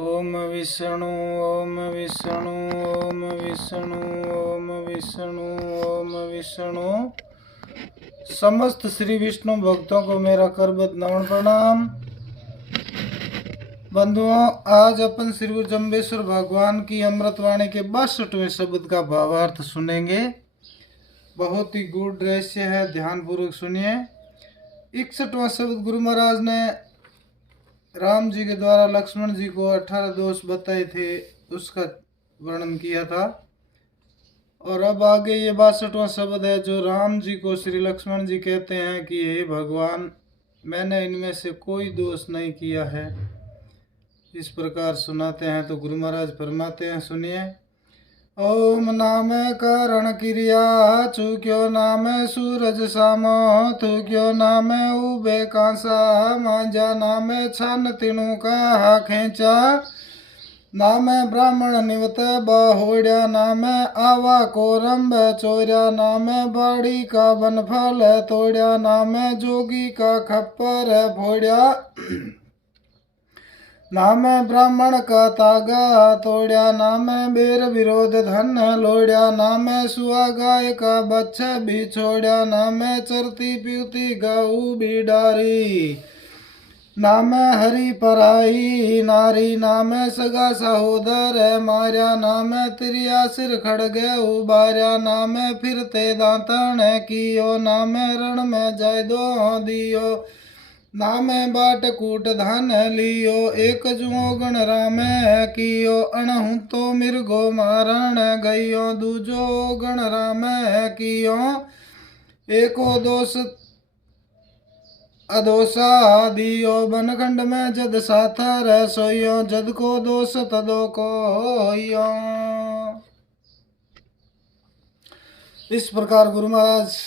ओम विष्णु ओम विष्णु ओम विष्णु ओम विष्णु ओम विष्णु। समस्त श्री विष्णु भक्तों को मेरा करबद्ध नमन प्रणाम। बंधुओं, आज अपन श्री गुरु जम्बेश्वर भगवान की अमृतवाणी के 62वें शब्द का भावार्थ सुनेंगे। बहुत ही गूढ़ रहस्य है, ध्यान पूर्वक सुनिए। 61वां शब्द गुरु महाराज ने राम जी के द्वारा लक्ष्मण जी को 18 दोष बताए थे, उसका वर्णन किया था। और अब आगे ये 62वां शब्द है जो राम जी को श्री लक्ष्मण जी कहते हैं कि हे भगवान, मैंने इनमें से कोई दोष नहीं किया है। इस प्रकार सुनाते हैं तो गुरु महाराज फरमाते हैं, सुनिए। ओम नाम कारण क्रिया चूक्यो नाम सूरज सामो थूक्यो नाम उबे कांसा मांझा नाम छान तीनों का खेचा नाम ब्राह्मण निवत बहोड़िया नाम आवा कोरम्ब चोरिया नाम बाड़ी का बनफल तोड़िया नाम जोगी का खप्पर फोड़िया नाम ब्राह्मण का तागा तोड़िया नाम बेर विरोध धन लोड़िया नाम सुआ गाय का बच्चा भी छोड़िया नाम चरती पीती गऊ भी डारी नाम हरि पराई नारी नाम सगा सहोदर मार्या नाम तिरिया सिर खड़गे उबार्या नाम फिरते दांतन कियो नाम रण में जाय दो दियो नाम बाट कूट धन लियो एक जुओ गण राम कियो अणहु तो मिर्गो मारण गयो दूजो गण राम कियो एको दोष अदोसा दियो बनखंड में जद साथा रह सोयो जद को दोष तदो को होयो। इस प्रकार गुरु महाराज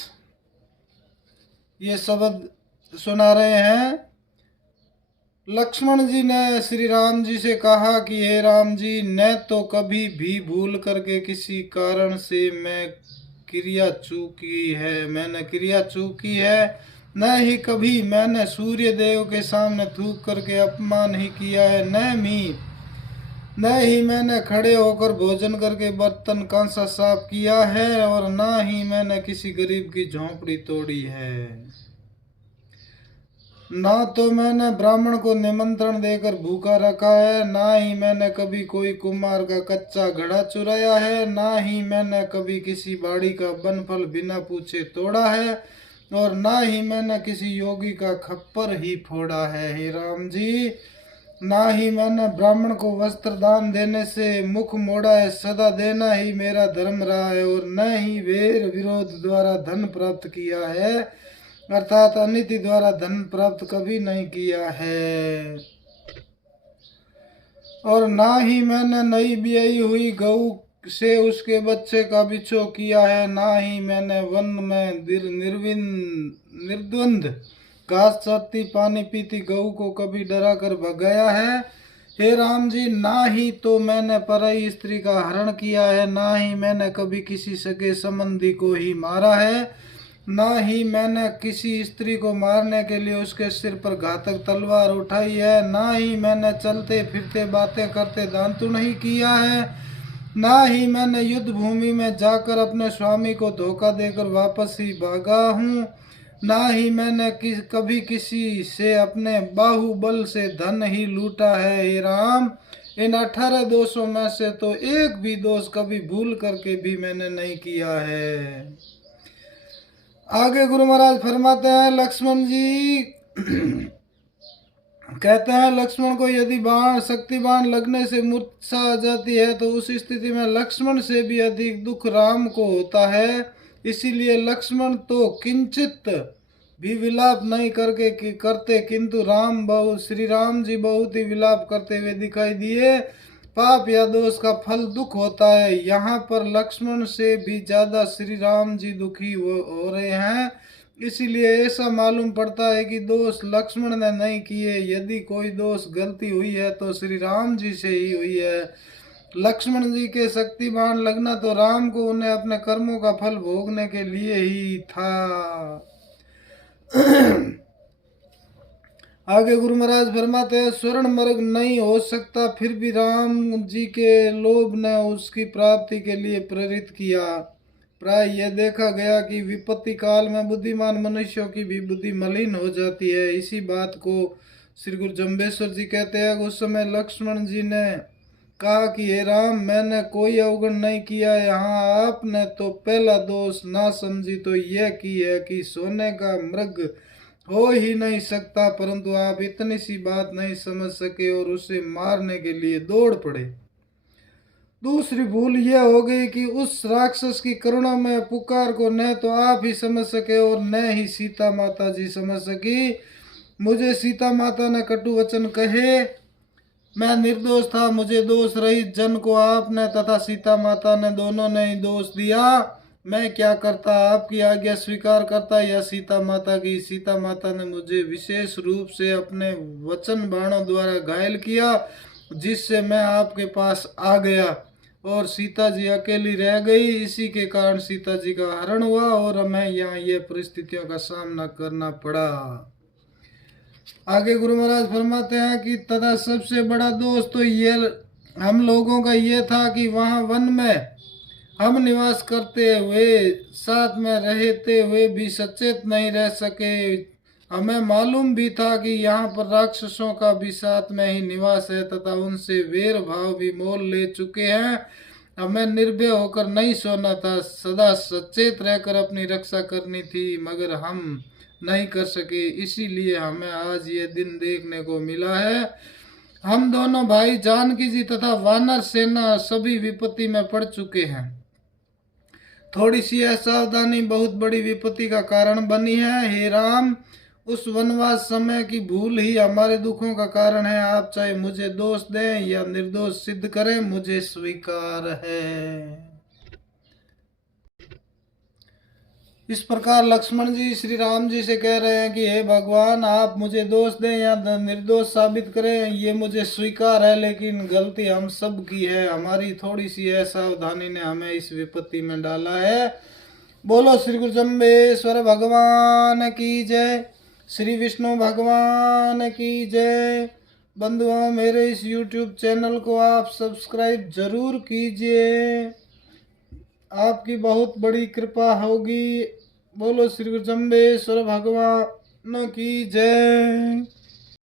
ये शब्द सुना रहे हैं। लक्ष्मण जी ने श्री राम जी से कहा कि हे राम जी, न तो कभी भी भूल करके किसी कारण से मैंने क्रिया चूकी है, न ही कभी मैंने सूर्य देव के सामने थूक करके अपमान ही किया है, न ही मैंने खड़े होकर भोजन करके बर्तन कांसा साफ किया है, और न ही मैंने किसी गरीब की झोंपड़ी तोड़ी है। ना तो मैंने ब्राह्मण को निमंत्रण देकर भूखा रखा है, ना ही मैंने कभी कोई कुम्हार का कच्चा घड़ा चुराया है, ना ही मैंने कभी किसी बाड़ी का बनफल बिना पूछे तोड़ा है, और ना ही मैंने किसी योगी का खप्पर ही फोड़ा है। हे राम जी, ना ही मैंने ब्राह्मण को वस्त्र दान देने से मुख मोड़ा है, सदा देना ही मेरा धर्म रहा है, और न ही वेर विरोध द्वारा धन प्राप्त किया है, अर्थात अनिति द्वारा धन प्राप्त कभी नहीं किया है। और ना ही मैंने नई ब्याई हुई गऊ से उसके बच्चे का बिछो किया है, ना ही मैंने वन में निर्द्वंद घास चरती पानी पीती गऊ को कभी डरा कर भगाया है। हे राम जी, ना ही तो मैंने पराई स्त्री का हरण किया है, ना ही मैंने कभी किसी सगे संबंधी को ही मारा है, ना ही मैंने किसी स्त्री को मारने के लिए उसके सिर पर घातक तलवार उठाई है, ना ही मैंने चलते फिरते बातें करते दांतु नहीं किया है, ना ही मैंने युद्ध भूमि में जाकर अपने स्वामी को धोखा देकर वापस ही भागा हूँ, ना ही मैंने कभी किसी से अपने बाहुबल से धन ही लूटा है। हे राम, इन 18 दोषों में से तो एक भी दोष कभी भूल करके भी मैंने नहीं किया है। आगे गुरु महाराज फरमाते हैं, लक्ष्मण जी कहते हैं, लक्ष्मण को यदि शक्ति बाण लगने से मूर्छा आ जाती है तो उस स्थिति में लक्ष्मण से भी अधिक दुख राम को होता है। इसीलिए लक्ष्मण तो किंचित भी विलाप नहीं करते, किंतु श्री राम जी बहुत ही विलाप करते हुए दिखाई दिए। पाप या दोष का फल दुख होता है। यहाँ पर लक्ष्मण से भी ज्यादा श्री राम जी दुखी हो रहे हैं। इसीलिए ऐसा मालूम पड़ता है कि दोष लक्ष्मण ने नहीं किए। यदि कोई दोष गलती हुई है तो श्री राम जी से ही हुई है। लक्ष्मण जी के शक्तिमान लगना तो राम को उन्हें अपने कर्मों का फल भोगने के लिए ही था। आगे गुरु महाराज फरमाते हैं, स्वर्ण मर्ग नहीं हो सकता, फिर भी राम जी के लोभ ने उसकी प्राप्ति के लिए प्रेरित किया। प्राय यह देखा गया कि विपत्ति काल में बुद्धिमान मनुष्यों की भी बुद्धि मलिन हो जाती है। इसी बात को श्री गुरु जम्बेश्वर जी कहते हैं। उस समय लक्ष्मण जी ने कहा कि हे राम, मैंने कोई अवगुण नहीं किया। यहाँ आपने तो पहला दोष ना समझी तो यह की है कि सोने का मृग हो ही नहीं सकता, परंतु आप इतनी सी बात नहीं समझ सके और उसे मारने के लिए दौड़ पड़े। दूसरी भूल यह हो गई कि उस राक्षस की करुणा में पुकार को न तो आप ही समझ सके और न ही सीता माता जी समझ सकी। मुझे सीता माता ने कटु वचन कहे, मैं निर्दोष था, मुझे दोष रहित जन को आपने तथा सीता माता ने दोनों ने ही दोष दिया। मैं क्या करता, आपकी आज्ञा स्वीकार करता या सीता माता की। सीता माता ने मुझे विशेष रूप से अपने वचन बाणों द्वारा घायल किया, जिससे मैं आपके पास आ गया और सीता जी अकेली रह गई। इसी के कारण सीता जी का हरण हुआ और हमें यहाँ ये परिस्थितियों का सामना करना पड़ा। आगे गुरु महाराज फरमाते हैं कि तथा सबसे बड़ा दोष तो ये हम लोगों का ये था कि वहाँ वन में हम निवास करते हुए, साथ में रहते हुए भी सचेत नहीं रह सके। हमें मालूम भी था कि यहाँ पर राक्षसों का भी साथ में ही निवास है तथा उनसे वैर भाव भी मोल ले चुके हैं। हमें निर्भय होकर नहीं सोना था, सदा सचेत रहकर अपनी रक्षा करनी थी, मगर हम नहीं कर सके। इसीलिए हमें आज ये दिन देखने को मिला है। हम दोनों भाई जानकी जी तथा वानर सेना सभी विपत्ति में पड़ चुके हैं। थोड़ी सी असावधानी बहुत बड़ी विपत्ति का कारण बनी है। हे राम, उस वनवास समय की भूल ही हमारे दुखों का कारण है। आप चाहे मुझे दोष दें या निर्दोष सिद्ध करें, मुझे स्वीकार है। इस प्रकार लक्ष्मण जी श्री राम जी से कह रहे हैं कि हे भगवान, आप मुझे दोष दें या निर्दोष साबित करें, ये मुझे स्वीकार है, लेकिन गलती हम सब की है। हमारी थोड़ी सी असावधानी ने हमें इस विपत्ति में डाला है। बोलो श्री गुरु जम्बेश्वर भगवान की जय, श्री विष्णु भगवान की जय। बंधुओं, मेरे इस YouTube चैनल को आप सब्सक्राइब जरूर कीजिए, आपकी बहुत बड़ी कृपा होगी। बोलो श्री गुरु जम्बेश्वर भगवान की जय।